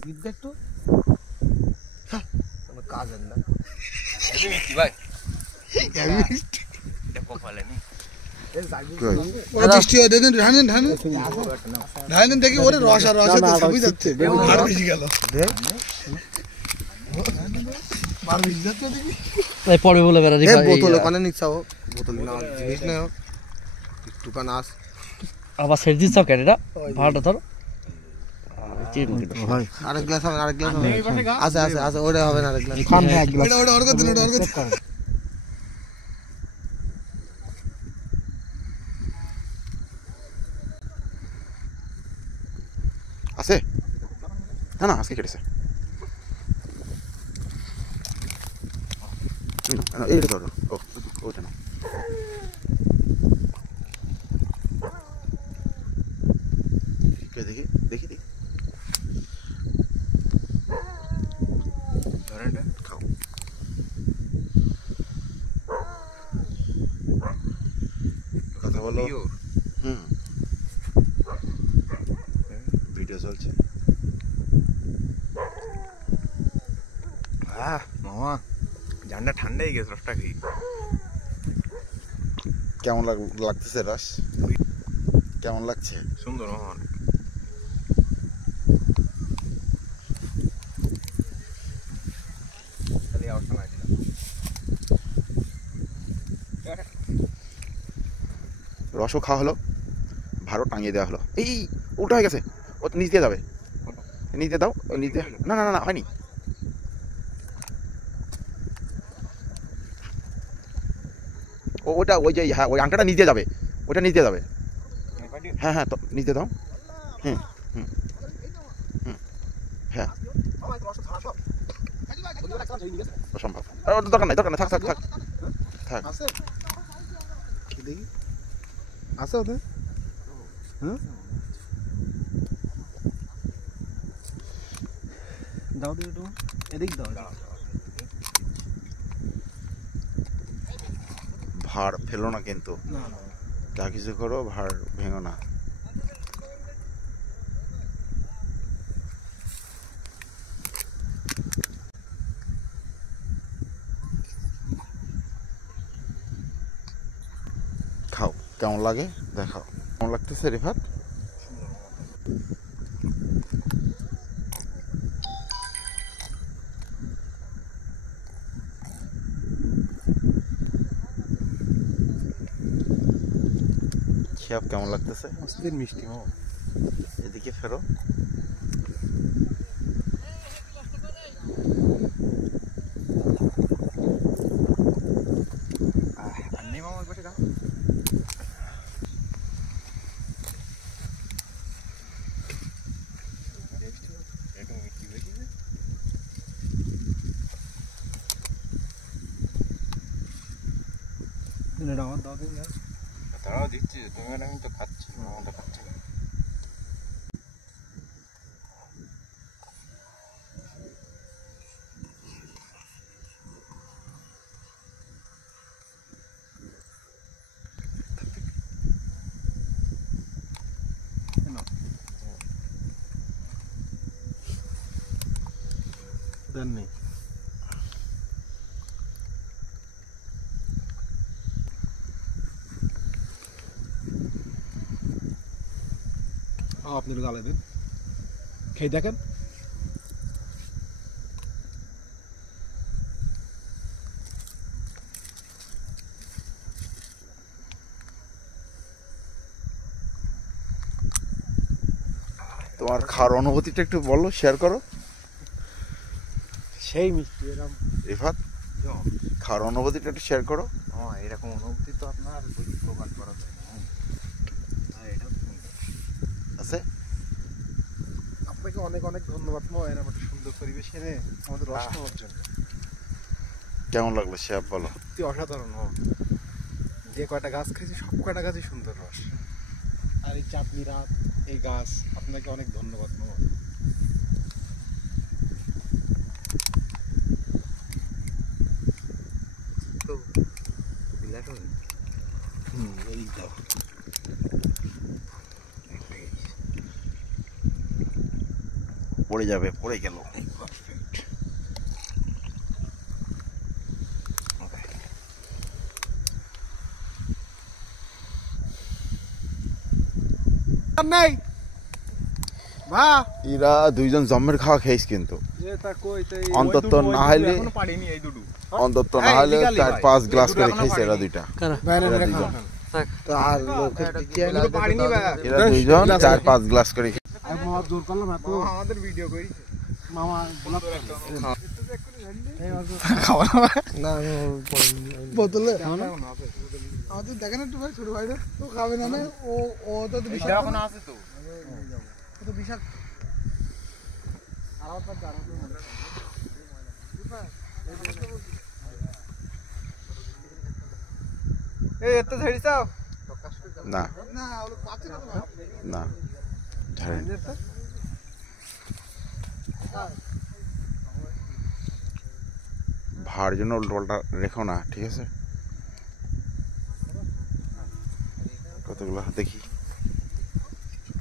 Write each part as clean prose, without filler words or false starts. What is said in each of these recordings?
Zip দে একটু কাজের না মিষ্টি ভাই এটা কপালে নেই দেখি ওরে রস আর রস সবই যাচ্ছে আর বেশি গেল পড়বে বলে বেড়া বোতল ওখানে নিচ্ছাও বোতল না জিনিস না একটুখান আস আবার সেট দিচ্ছ কেন এটা ভাড়াটা ধরো আরেক গ্লাস হবে আরেক গ্লাস হবে আছে আছে আছে ওটা হবে না আরেক গ্লাস খান এক গ্লাস ওটা অর্গ দিন ওটা অর্গ আছে না না আজকে কেটেছে এইটা ধরো ও ওটা না দেখি দেখি দেখি খাও কথা বলো ভিডিও চলছে মামা জানটা ঠান্ডা হয়ে গেছে রসটা খেয়ে কেমন লাগতেছে রস কেমন লাগছে সুন্দর মামা রসও খাওয়া হলো ভাড়ও টাঙিয়ে দেওয়া হলো এই উল্টো হয়ে গেছে ও নিচ দিয়ে যাবে নিচ দিয়ে দাও নিচ দিয়ে না না না হয়নি ওটা ওই যে হ্যাঁ ওই আংটাটা নিচ দিয়ে যাবে ওটা নিচ দিয়ে যাবে হ্যাঁ হ্যাঁ তো নিচ দিয়ে দাও হুম হুম হুম হ্যাঁ অসম্ভব দরকার নাই থাক থাক থাক থাক দেখি আছে ওদের হ্যাঁ দাও দিও একটু এদিক দাও ভাড় ফেলো না কিন্তু যা কিছু করো ভাড় ভেঙো না খাও কেমন লাগে দেখাও কেমন লাগতেছে রিফাত খেয়াব কেমন লাগতেছে অস্থির মিষ্টি মামা এদিকে ফেরো মামা বসে খা আমার দাও দিন তারাও দিচ্ছি তুমি আর আমি তো খাচ্ছি মামা তো খাচ্ছি না দেন নেই আপনি গালে দিন খেয়ে দেখেন তোমার খাওয়ার অনুভূতিটা একটু বলো শেয়ার করো সেই মিষ্টি এরকম রিফাত খাওয়ার অনুভূতিটা একটু শেয়ার করো এরকম অনুভূতি তো আপনার প্রকাশ করা যায় না আছে আপনাকে অনেক অনেক ধন্যবাদ মা এরকম একটা সুন্দর পরিবেশ এনে আমাদের রস খাওয়ার জন্য কেমন লাগলো শেয়ার বলো সত্যি অসাধারণ যে কয়টা গাছ খাইছি সব কয়টা গাছই সুন্দর রস আর এই চাঁদনি রাত এই গাছ আপনাকে অনেক ধন্যবাদ মা এই দাও পড়ে যাবে, পড়ে গেল। নেই ভা এরা দুইজন জম্মের খাওয়া খেয়েছ কিন্তু অন্তত না হলে অন্তত না হলে 4-5 গ্লাস করে খেয়েছে এরা দুইটা। আর লোকের দিকে এরা দুইজন 4-5 গ্লাস করে জোর করলাম এত আমাদের ভিডিও করি মামা ব্লগ না বোতলে আমাদের দেখেন একটু ভাই ছোট ভাইরা তো খাবে না না ও ও তো বিশাল এখন আছে তো ও তো বিশাল এই এত ছেড়িছাও না না ওগুলো পাচ্ছে না তো না ঝাড়েন। ভাড় জন্য উল্টোপাল্টা রেখো না, ঠিক আছে? কতগুলো দেখি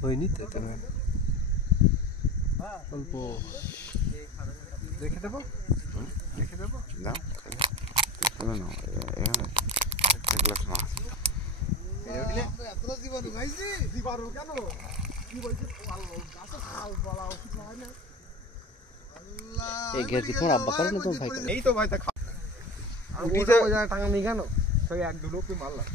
হয়নি তো অল্প রেখে দেবো দাও এখানে নাও, এখানে এক গ্লাস মাছ। এতটা জীবন খাইছি জীবারু কেন কি বলছে গাছে খাল বলা উচিত হয় না আল্লাহ এই গের কি তোমার আব্বা করে না তো ভাই? এই তো ভাই তা উঠে যায় টাকা নেই কেন সেই এক দুটো মারলাম